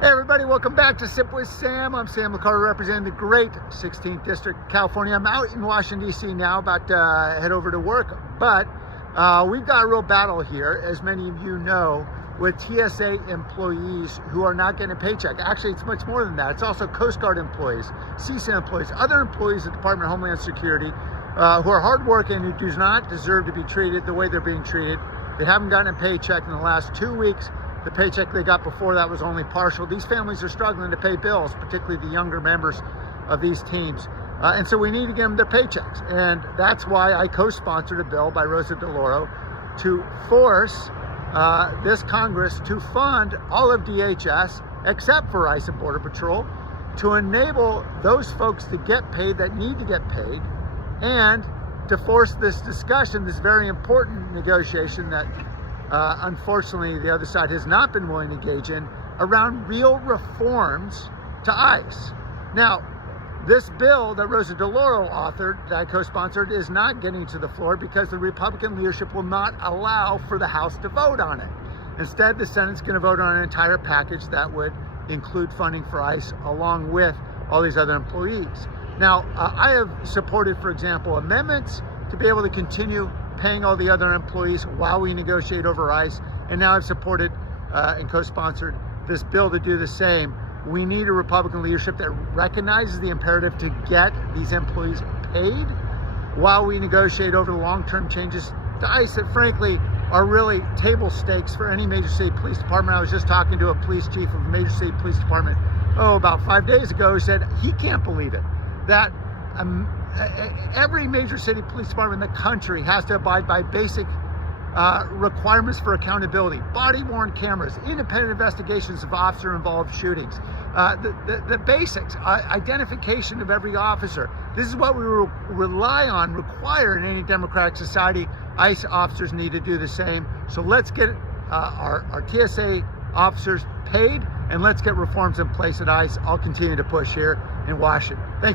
Hey everybody, welcome back to Sip with Sam. I'm Sam McCarter representing the great 16th District, California. I'm out in Washington, D.C. now, about to head over to work, but we've got a real battle here, as many of you know, with TSA employees who are not getting a paycheck. Actually, it's much more than that. It's also Coast Guard employees, CSA employees, other employees of the Department of Homeland Security who are hardworking, who do not deserve to be treated the way they're being treated. They haven't gotten a paycheck in the last 2 weeks. The paycheck they got before that was only partial. These families are struggling to pay bills, particularly the younger members of these teams. And so we need to give them their paychecks. And that's why I co-sponsored a bill by Rosa DeLauro to force this Congress to fund all of DHS, except for ICE and Border Patrol, to enable those folks to get paid that need to get paid, and to force this discussion, this very important negotiation that unfortunately the other side has not been willing to engage in, around real reforms to ICE. Now, this bill that Rosa DeLauro authored, that I co-sponsored, is not getting to the floor because the Republican leadership will not allow for the House to vote on it. Instead, the Senate's going to vote on an entire package that would include funding for ICE along with all these other employees. Now, I have supported, for example, amendments to be able to continue paying all the other employees while we negotiate over ICE, and now I've supported and co-sponsored this bill to do the same. We need a Republican leadership that recognizes the imperative to get these employees paid while we negotiate over the long-term changes to ICE that frankly are really table stakes for any major city police department. I was just talking to a police chief of a major city police department, about 5 days ago, who said he can't believe it, that every major city police department in the country has to abide by basic requirements for accountability: body-worn cameras, independent investigations of officer-involved shootings, the basics, identification of every officer. This is what we require in any democratic society. ICE officers need to do the same. So let's get our TSA officers paid, and let's get reforms in place at ICE. I'll continue to push here in Washington. Thanks.